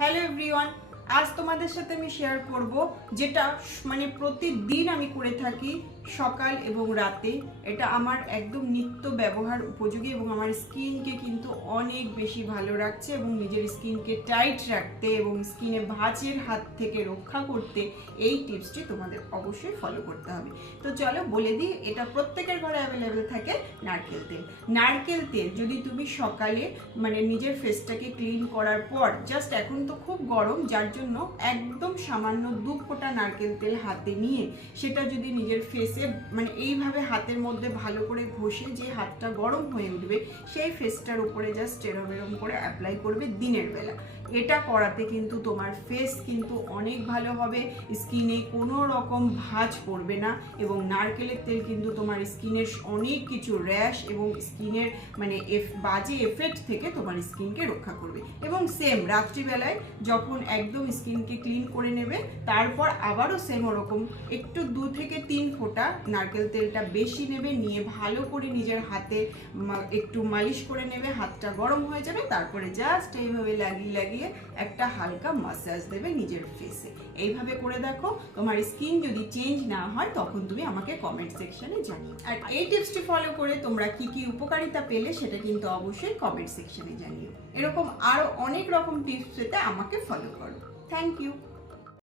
Hello everyone, আজ তোমাদের সাথে আমি শেয়ার করব যেটা মানে প্রতিদিন আমি করে থাকি সকাল এবং রাতে। এটা আমার একদম নিত্য ব্যবহার উপযোগী এবং আমার স্কিনকে কিন্তু অনেক বেশি ভালো রাখছে এবং নিজের স্কিনকে টাইট রাখতে এবং স্কিনে ভাঁজের হাত থেকে রক্ষা করতে এই টিপসটি তোমাদের অবশ্যই ফলো করতে হবে। তো চলো বলে দিই, এটা প্রত্যেকের ঘরে অ্যাভেলেবেল থাকে নারকেল তেল। নারকেল তেল যদি তুমি সকালে মানে নিজের ফেসটাকে ক্লিন করার পর জাস্ট, এখন তো খুব গরম যার জন্য একদম সামান্য 2 ফোঁটা নারকেল তেল হাতে নিয়ে সেটা যদি নিজের ফেসে মানে এইভাবে হাতের মধ্যে ভালো করে ঘষে যে হাতটা গরম হয়ে উঠবে সেই ফেসটার উপরে জাস্ট এরম করে অ্যাপ্লাই করবে দিনের বেলা। এটা করাতে কিন্তু তোমার ফেস কিন্তু অনেক ভালো হবে, স্কিনে কোনো রকম ভাঁজ পড়বে না এবং নারকেলের তেল কিন্তু তোমার স্কিনের অনেক কিছু র্যাশ এবং স্কিনের মানে বাজে এফেক্ট থেকে তোমার স্কিনকে রক্ষা করবে। এবং সেম রাত্রিবেলায় যখন একদম স্কিনকে ক্লিন করে নেবে তারপর আবারও সেম ওরকম একটু 2 থেকে 3 ফোঁটা নারকেল তেলটা বেশি নেবে, নিয়ে ভালো করে নিজের হাতে একটু মালিশ করে নেবে, হাতটা গরম হয়ে যাবে, তারপরে জাস্ট এইভাবে লাগিয়ে একটা হালকা মাসাজ দেবে নিজের ফেসে। এইভাবে করে দেখো, তোমার স্কিন যদি চেঞ্জ না হয় তখন তুমি আমাকে কমেন্ট সেকশনে জানিও। আর এই টিপসটি ফলো করে তোমরা কি কি উপকারিতা পেলে সেটা কিন্তু অবশ্যই কমেন্ট সেকশনে জানিও। এরকম আরো অনেক রকম টিপস পেতে আমাকে ফলো করো। Thank you.